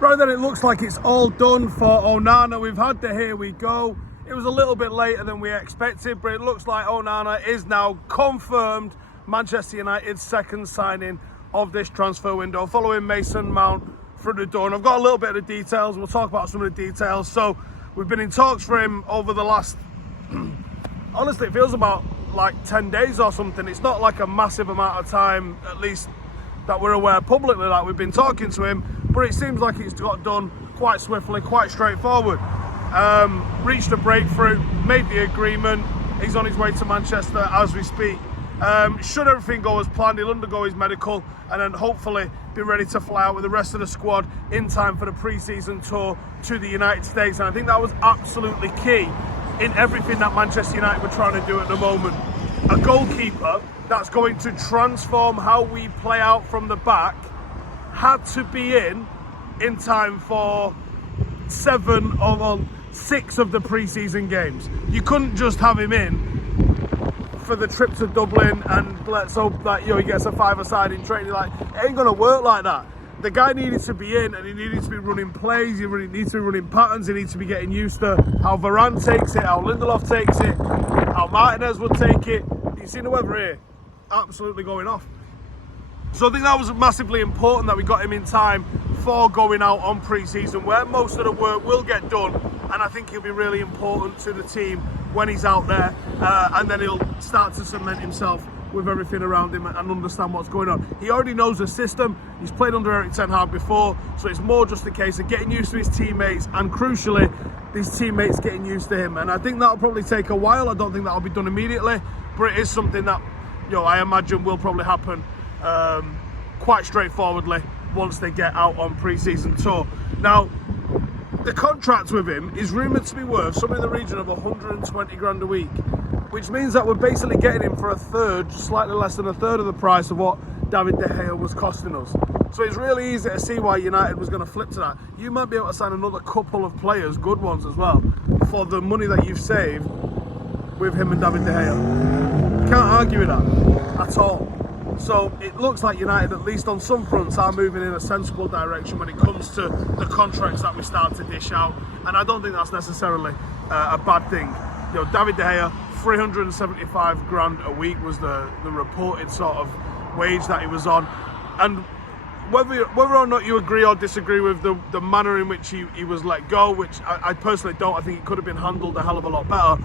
Right then, it looks like it's all done for Onana. We've had the here we go. It was a little bit later than we expected, but it looks like Onana is now confirmed Manchester United's second signing of this transfer window, following Mason Mount through the door. And I've got a little bit of the details. We'll talk about some of the details. So we've been in talks for him over the last, honestly, it feels about like 10 days or something. It's not like a massive amount of time, at least that we're aware publicly, that we've been talking to him, but it seems like it's got done quite swiftly, quite straightforward. Reached a breakthrough, made the agreement. He's on his way to Manchester as we speak. Should everything go as planned, he'll undergo his medical and then hopefully be ready to fly out with the rest of the squad in time for the pre-season tour to the United States. And I think that was absolutely key in everything that Manchester United were trying to do at the moment. A goalkeeper that's going to transform how we play out from the back had to be in time for 6 of the pre-season games. You couldn't just have him in for the trip to Dublin and let's hope that he gets a 5-a-side in training. Like, it ain't gonna work like that. The guy needed to be in and he needed to be running plays, he needs to be running patterns, he needs to be getting used to how Varane takes it, how Lindelof takes it, how Martinez would take it. You seen the weather here? Absolutely going off. So I think that was massively important that we got him in time for going out on pre-season, where most of the work will get done, and I think he'll be really important to the team when he's out there, and then he'll start to cement himself with everything around him and understand what's going on. He already knows the system, he's played under Erik ten Hag before, so it's more just a case of getting used to his teammates and crucially these teammates getting used to him. And I think that'll probably take a while. I don't think that'll be done immediately, but it is something that I imagine will probably happen quite straightforwardly once they get out on pre-season tour. Now, the contract with him is rumoured to be worth somewhere in the region of 120 grand a week, which means that we're basically getting him for a third, slightly less than a third of the price of what David De Gea was costing us. So it's really easy to see why United was going to flip to that. You might be able to sign another couple of players, good ones as well, for the money that you've saved with him and David De Gea. Can't argue with that at all. So it looks like United, at least on some fronts, are moving in a sensible direction when it comes to the contracts that we start to dish out. And I don't think that's necessarily a bad thing. David De Gea, 375 grand a week was the reported sort of wage that he was on. And whether or not you agree or disagree with the manner in which he was let go, which I personally don't, I think it could have been handled a hell of a lot better,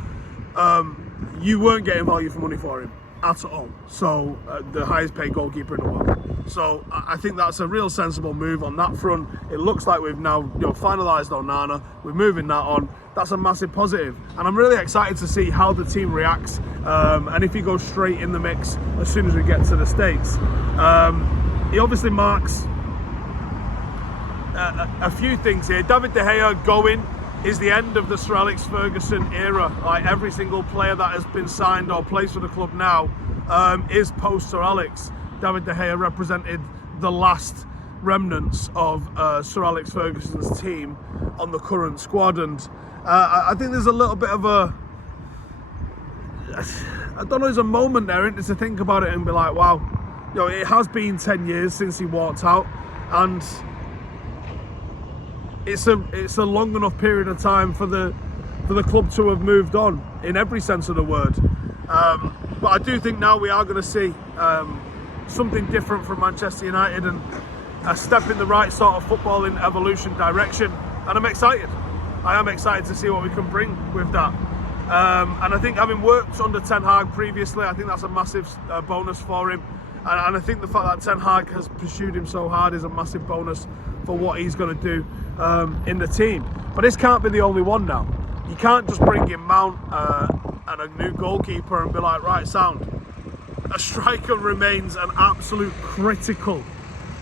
you weren't getting value for money for him at all. So the highest paid goalkeeper in the world. So I think that's a real sensible move on that front. It looks like we've now finalised Onana. We're moving that on. That's a massive positive, and I'm really excited to see how the team reacts and if he goes straight in the mix as soon as we get to the States. He obviously marks a few things here. David De Gea going is the end of the Sir Alex Ferguson era. Like, every single player that has been signed or plays for the club now is post Sir Alex. David De Gea represented the last remnants of Sir Alex Ferguson's team on the current squad, and I think there's a little bit of a, I don't know, there's a moment there, isn't it, to think about it and be like, wow, it has been 10 years since he walked out, and it's a long enough period of time for the club to have moved on in every sense of the word. But I do think now we are going to see something different from Manchester United and a step in the right sort of footballing evolution direction. And I'm excited. I am excited to see what we can bring with that. And I think, having worked under Ten Hag previously, I think that's a massive bonus for him. And I think the fact that Ten Hag has pursued him so hard is a massive bonus for what he's going to do in the team. But this can't be the only one now. You can't just bring in Mount and a new goalkeeper and be like, right, sound. A striker remains an absolute critical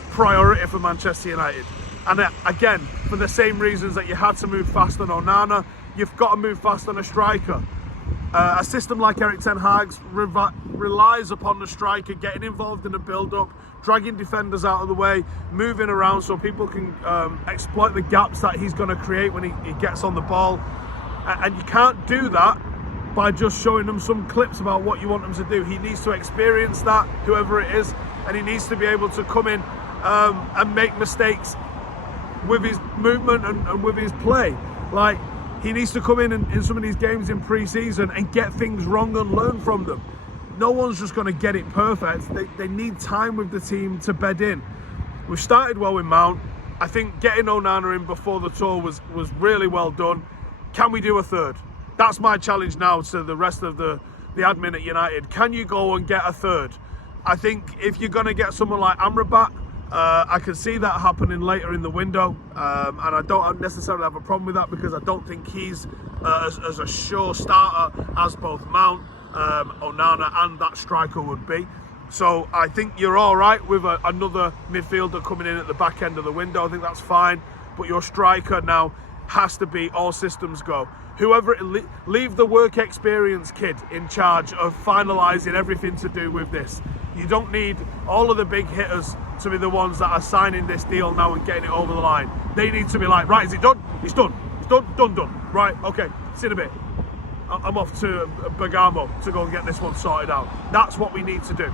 priority for Manchester United. And again, for the same reasons that you had to move fast on Onana, you've got to move fast on a striker. A system like Erik ten Hag's relies upon the striker getting involved in the build-up, dragging defenders out of the way, moving around so people can exploit the gaps that he's going to create when he gets on the ball. And you can't do that by just showing them some clips about what you want them to do. He needs to experience that, whoever it is, and he needs to be able to come in and make mistakes with his movement and with his play. Like, he needs to come in some of these games in pre-season and get things wrong and learn from them. No one's just going to get it perfect. They need time with the team to bed in. We've started well with Mount. I think getting Onana in before the tour was really well done. Can we do a third? That's my challenge now to the rest of the admin at United. Can you go and get a third? I think if you're going to get someone like Amrabat, I can see that happening later in the window, and I don't necessarily have a problem with that because I don't think he's as a sure starter as both Mount, Onana and that striker would be. So I think you're all right with another midfielder coming in at the back end of the window. I think that's fine, but your striker now has to be all systems go. Whoever, leave the work experience kid in charge of finalising everything to do with this. You don't need all of the big hitters to be the ones that are signing this deal now and getting it over the line. They need to be like, right, is it done? It's done. It's done. Right, okay, see in a bit. I'm off to Bergamo to go and get this one sorted out. That's what we need to do.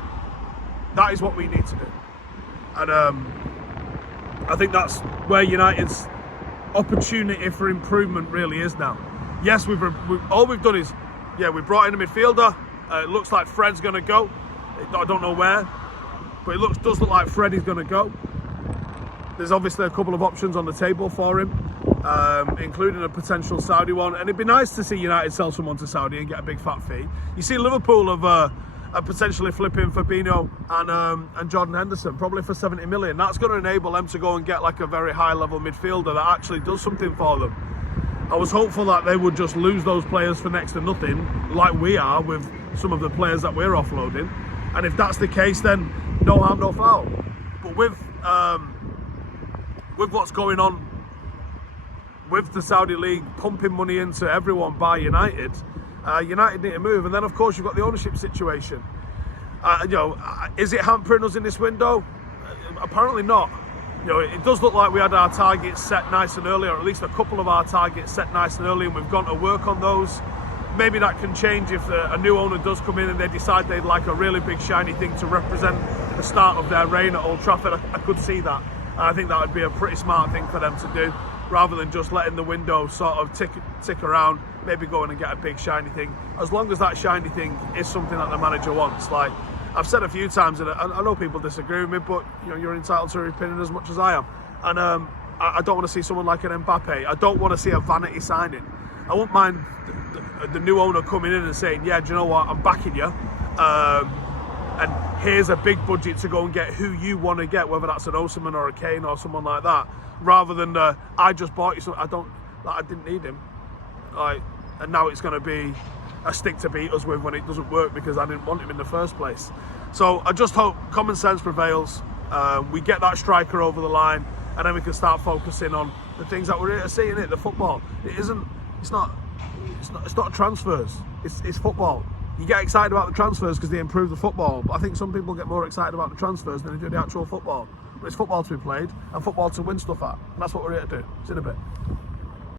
That is what we need to do. And I think that's where United's opportunity for improvement really is now. Yes, all we've done is, we brought in a midfielder. It looks like Fred's going to go. I don't know where, but it does look like Fred is going to go. There's obviously a couple of options on the table for him, including a potential Saudi one. And it'd be nice to see United sell someone to Saudi and get a big fat fee. You see Liverpool have potentially flipping Fabinho and Jordan Henderson, probably for 70 million. That's going to enable them to go and get like a very high level midfielder that actually does something for them. I was hopeful that they would just lose those players for next to nothing, like we are with some of the players that we're offloading. And if that's the case, then no harm, no foul. But with what's going on with the Saudi League pumping money into everyone by United, United need to move. And then, of course, you've got the ownership situation. Is it hampering us in this window? Apparently not. It does look like we had our targets set nice and early, or at least a couple of our targets set nice and early, and we've gone to work on those. Maybe that can change if a new owner does come in and they decide they'd like a really big shiny thing to represent the start of their reign at Old Trafford. I could see that. And I think that would be a pretty smart thing for them to do, rather than just letting the window sort of tick around, maybe going and get a big shiny thing. As long as that shiny thing is something that the manager wants. Like I've said a few times, and I know people disagree with me, but you're entitled to your opinion as much as I am. And I don't want to see someone like an Mbappe. I don't want to see a vanity signing. I wouldn't mind the new owner coming in and saying, yeah, do you know what, I'm backing you. And here's a big budget to go and get who you want to get, whether that's an Howson or a Kane or someone like that, rather than I just bought you something. I didn't need him. And now it's going to be a stick to beat us with when it doesn't work because I didn't want him in the first place. So I just hope common sense prevails. We get that striker over the line, and then we can start focusing on the things that we're here to see in it. The football. It's not transfers. It's football. You get excited about the transfers because they improve the football, but I think some people get more excited about the transfers than they do the actual football. But it's football to be played and football to win stuff at. And that's what we're here to do. See you in a bit.